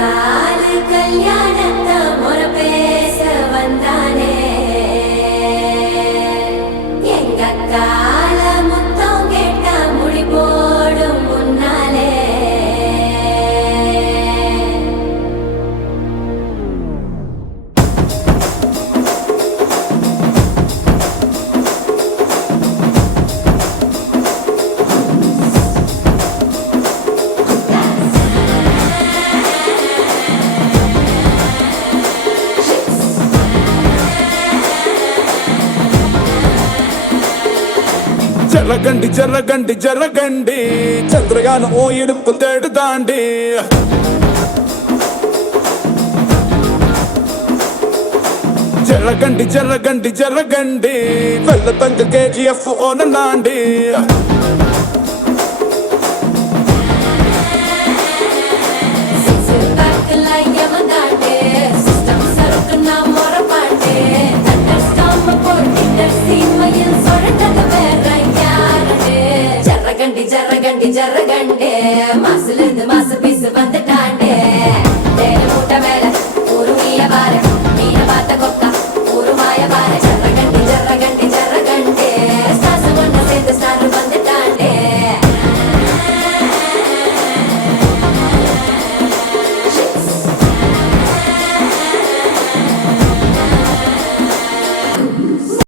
ذلك اليوم ஜலகண்டி ஜலகண்டி ஜலகண்டி சந்திரகான ஓ இடுப்பு தேடு தாண்டி. ஜலகண்டி ஜலகண்டி ஜலகண்டி வெள்ள தங்க கேஜிஎஃப் ஓன நாண்டி. சரக்கு நான் மொரப்பாட்டேன் தட்டர் ஸ்டாம்ப ஜர்ரகண்டே மாசுலேருந்து மாசு பீசு வந்துட்டு